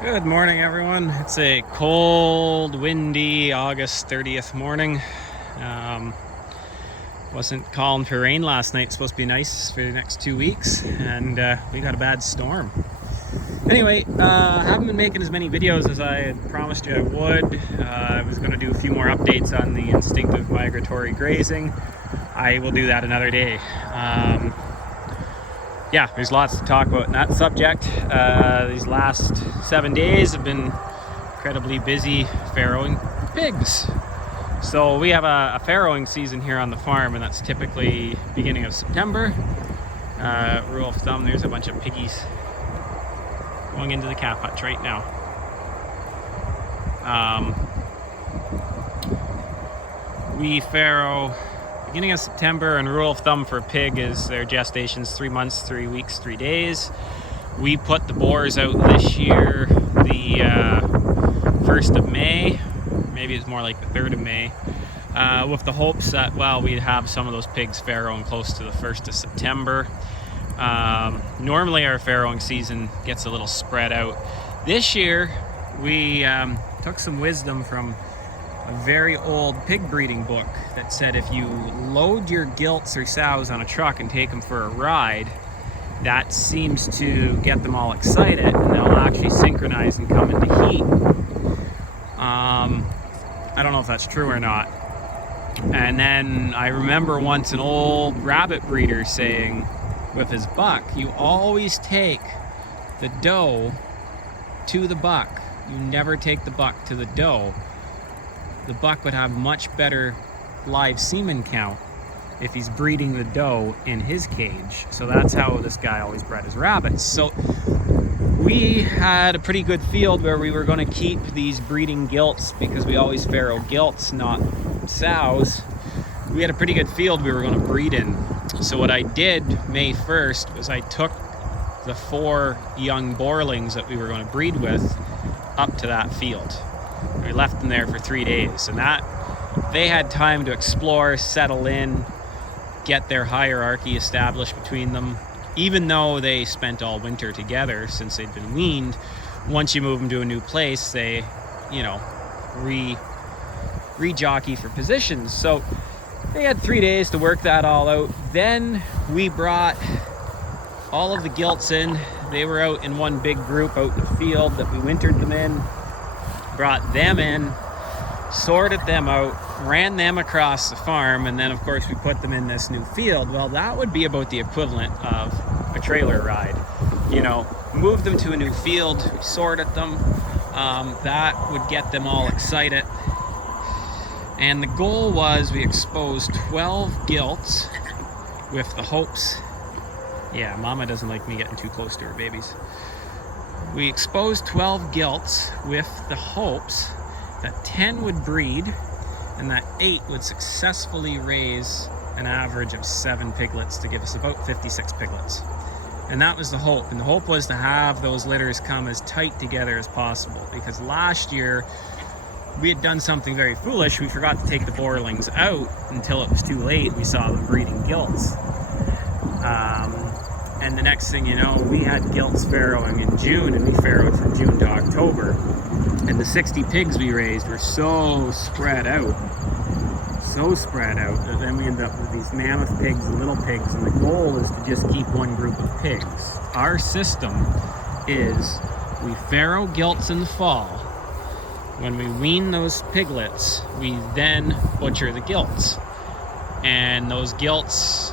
Good morning, everyone. It's a cold, windy August 30th morning. Wasn't calling for rain last night. It's supposed to be nice for the next 2 weeks, and we got a bad storm. Anyway, I haven't been making as many videos as I had promised you I would. I was going to do a few more updates on the instinctive migratory grazing. I will do that another day. Yeah, there's lots to talk about in that subject. These last 7 days have been incredibly busy farrowing pigs. So we have a farrowing season here on the farm, and that's typically beginning of September. Rule of thumb, there's a bunch of piggies going into the calf hutch right now. We farrow beginning of September, and rule of thumb for a pig is their gestation's 3 months, 3 weeks, 3 days. We put the boars out this year the 1st of May, maybe it's more like the 3rd of May, with the hopes that, well, we'd have some of those pigs farrowing close to the 1st of September. Normally our farrowing season gets a little spread out. This year we took some wisdom from a very old pig breeding book that said if you load your gilts or sows on a truck and take them for a ride, that seems to get them all excited and they'll actually synchronize and come into heat. I don't know if that's true or not. And then I remember once an old rabbit breeder saying with his buck, you always take the doe to the buck. You never take the buck to the doe. The buck would have much better live semen count if he's breeding the doe in his cage. So that's how this guy always bred his rabbits. So we had a pretty good field where we were going to keep these breeding gilts because we always farrow gilts, not sows. We had a pretty good field we were going to breed in. So what I did May 1st was I took the 4 young boarlings that we were going to breed with up to that field. We left them there for 3 days, and that they had time to explore, settle in, get their hierarchy established between them. Even though they spent all winter together since they'd been weaned, once you move them to a new place, they, re-jockey for positions. So they had 3 days to work that all out. Then we brought all of the gilts in. They were out in one big group out in the field that we wintered them in. Brought them in, sorted them out, ran them across the farm, and then of course we put them in this new field. Well, that would be about the equivalent of a trailer ride. Moved them to a new field, we sorted them. That would get them all excited. And the goal was we exposed 12 gilts with the hopes. Yeah, Mama doesn't like me getting too close to her babies. We exposed 12 gilts with the hopes that 10 would breed and that 8 would successfully raise an average of 7 piglets to give us about 56 piglets. And that was the hope. And the hope was to have those litters come as tight together as possible, because last year we had done something very foolish. We forgot to take the boarlings out until it was too late. We saw them breeding gilts. And the next thing you know, we had gilts farrowing in June, and we farrowed from June to October. And the 60 pigs we raised were so spread out that then we ended up with these mammoth pigs and little pigs, and the goal is to just keep one group of pigs. Our system is we farrow gilts in the fall. When we wean those piglets, we then butcher the gilts. And those gilts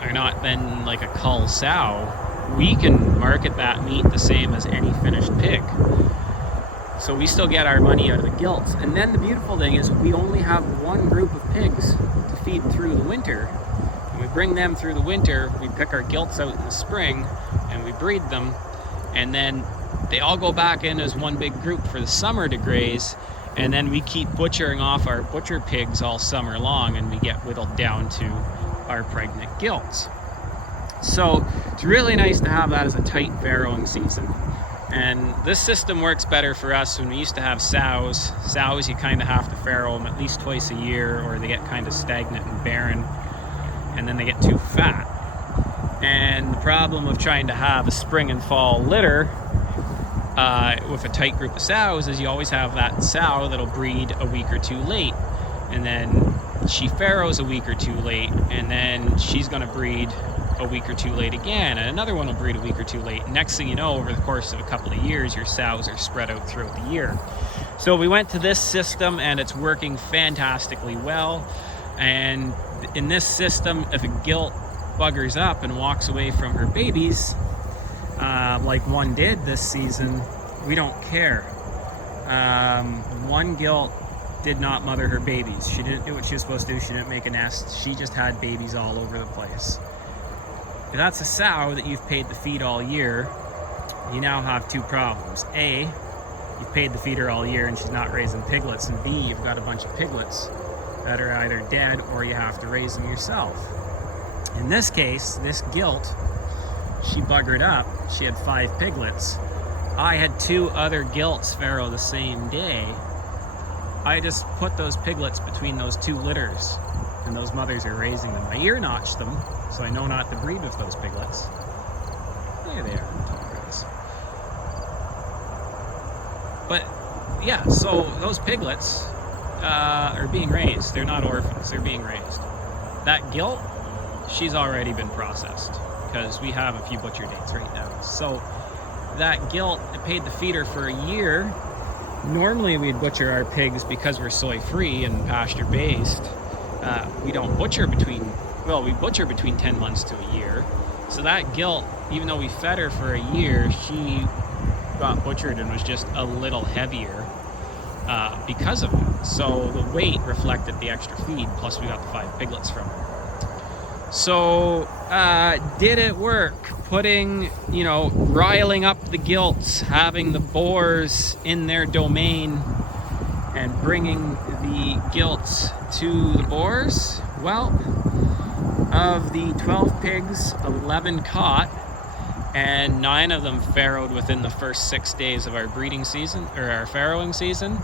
are not then like a cull sow. We can market that meat the same as any finished pig. So we still get our money out of the gilts. And then the beautiful thing is we only have one group of pigs to feed through the winter. And we bring them through the winter, we pick our gilts out in the spring, and we breed them. And then they all go back in as one big group for the summer to graze. And then we keep butchering off our butcher pigs all summer long, and we get whittled down to our pregnant gilts. So it's really nice to have that as a tight farrowing season. And this system works better for us when we used to have sows. Sows, you kind of have to farrow them at least twice a year, or they get kind of stagnant and barren, and then they get too fat. And the problem of trying to have a spring and fall litter with a tight group of sows is you always have that sow that'll breed a week or two late, and then she farrows a week or two late, and then she's going to breed a week or two late again, and another one will breed a week or two late. Next thing you know, over the course of a couple of years, your sows are spread out throughout the year. So we went to this system, and it's working fantastically well. And in this system, if a gilt buggers up and walks away from her babies, like one did this season, we don't care. One gilt did not mother her babies. She didn't do what she was supposed to do. She didn't make a nest. She just had babies all over the place. If that's a sow that you've paid the feed all year, you now have two problems. A, you've paid the feeder all year and she's not raising piglets, and B, you've got a bunch of piglets that are either dead or you have to raise them yourself. In this case, this gilt, she buggered up. She had 5 piglets. I had 2 other gilts farrow the same day. I just put those piglets between those 2 litters, and those mothers are raising them. I ear notched them, so I know not to breed with those piglets. There they are. But yeah, so those piglets are being raised. They're not orphans, they're being raised. That gilt, she's already been processed, because we have a few butcher dates right now. So that gilt, I paid the feeder for a year. Normally we'd butcher our pigs because we're soy free and pasture based. We don't butcher we butcher between 10 months to a year. So that gilt, even though we fed her for a year, she got butchered and was just a little heavier because of it. So the weight reflected the extra feed, plus we got the 5 piglets from her. So did it work? Putting, riling up the gilts, having the boars in their domain and bringing the gilts to the boars? Well, of the 12 pigs, 11 caught, and 9 of them farrowed within the first 6 days of our breeding season, or our farrowing season.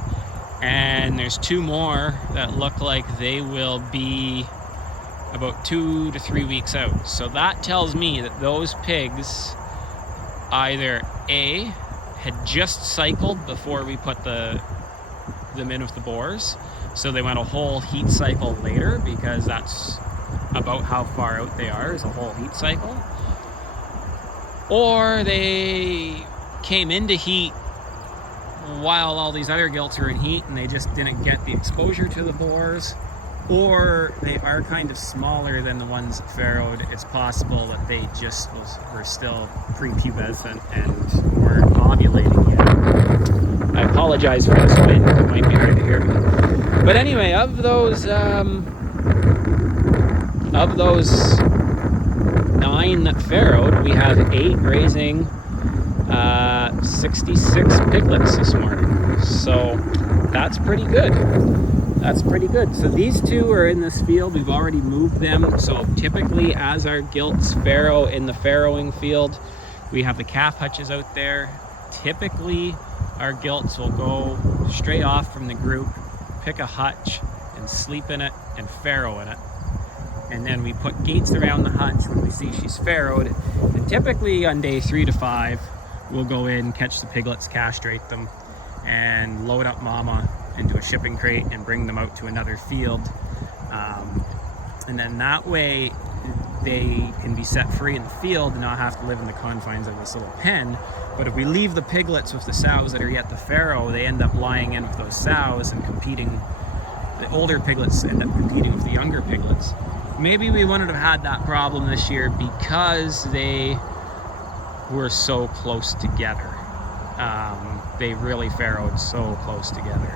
And there's 2 more that look like they will be about 2 to 3 weeks out. So that tells me that those pigs either A, had just cycled before we put them in with the boars, so they went a whole heat cycle later, because that's about how far out they are, is a whole heat cycle. Or they came into heat while all these other gilts are in heat and they just didn't get the exposure to the boars. Or they are kind of smaller than the ones that farrowed. It's possible that they just were still prepubescent and weren't ovulating yet. I apologize for this wind, it might be hard to hear me. But anyway, of those 9 that farrowed, we had 8 raising 66 piglets this morning. So that's pretty good. That's pretty good. So these 2 are in this field. We've already moved them. So typically, as our gilts farrow in the farrowing field, we have the calf hutches out there. Typically, our gilts will go straight off from the group, pick a hutch, and sleep in it and farrow in it. And then we put gates around the hutch when we see she's farrowed. And typically on day 3 to 5, we'll go in, catch the piglets, castrate them, and load up mama into a shipping crate and bring them out to another field. And then that way they can be set free in the field and not have to live in the confines of this little pen. But if we leave the piglets with the sows that are yet to farrow, they end up lying in with those sows and competing. The older piglets end up competing with the younger piglets. Maybe we wouldn't have had that problem this year because they were so close together. They really farrowed so close together.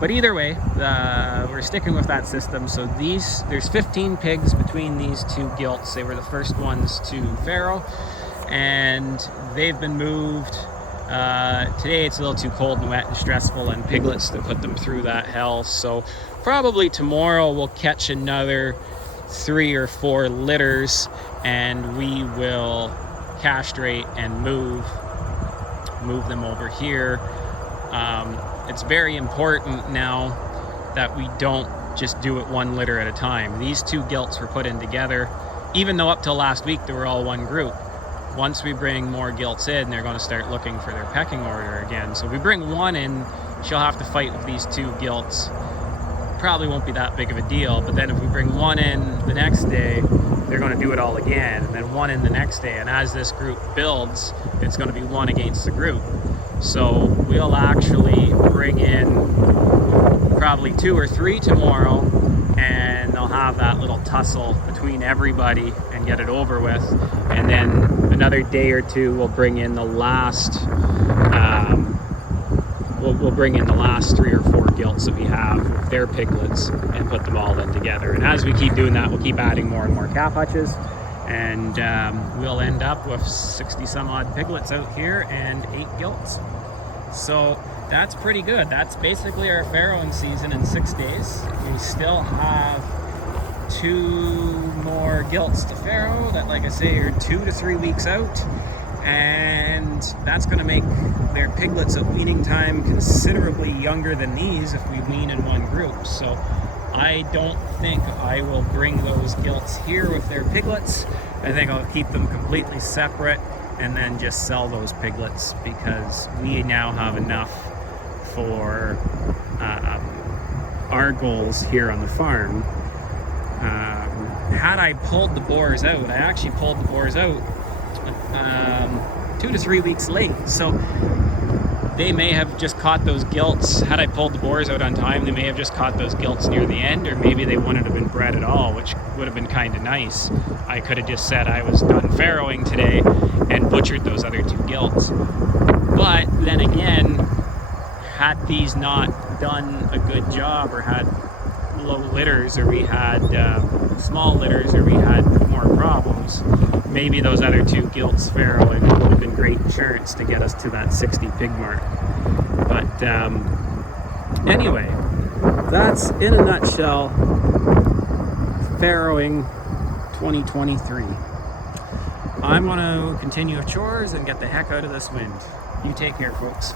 But either way, we're sticking with that system. So there's 15 pigs between these 2 gilts. They were the first ones to farrow, and they've been moved. Today it's a little too cold and wet and stressful and piglets to put them through that hell. So probably tomorrow we'll catch another 3 or 4 litters, and we will castrate and move them over here. It's very important now that we don't just do it 1 litter at a time. These 2 gilts were put in together, even though up till last week they were all one group. once we bring more gilts in, they're going to start looking for their pecking order again. So if we bring one in, she'll have to fight with these 2 gilts. Probably won't be that big of a deal, but then if we bring one in the next day, they're going to do it all again, and then one in the next day. And as this group builds, it's going to be one against the group. So we'll actually bring in probably 2 or 3 tomorrow, and they'll have that little tussle between everybody and get it over with. And then another day or 2, we'll bring in the last we'll bring in the last 3 or 4 gilts that we have with their piglets and put them all in together. And as we keep doing that, we'll keep adding more and more calf hutches, and we'll end up with 60 some odd piglets out here and 8 gilts. So that's pretty good. That's basically our farrowing season in 6 days. We still have 2 more gilts to farrow that, like I say, are 2 to 3 weeks out, and that's going to make their piglets at weaning time considerably younger than these if we wean in one group. So I don't think I will bring those gilts here with their piglets. I think I'll keep them completely separate and then just sell those piglets, because we now have enough for our goals here on the farm. Had I pulled the boars out, I actually pulled the boars out 2 to 3 weeks late, so they may have just caught those gilts. Had I pulled the boars out on time, they may have just caught those gilts near the end, or maybe they wouldn't have been bred at all, which would have been kind of nice. I could have just said I was done farrowing today and butchered those other 2 gilts. But then again, had these not done a good job, or had low litters, or we had small litters, or we had more problems, maybe those other 2 gilts farrowing would have been great insurance to get us to that 60 pig mark. But anyway, that's in a nutshell farrowing 2023. I'm going to continue with chores and get the heck out of this wind. You take care, folks.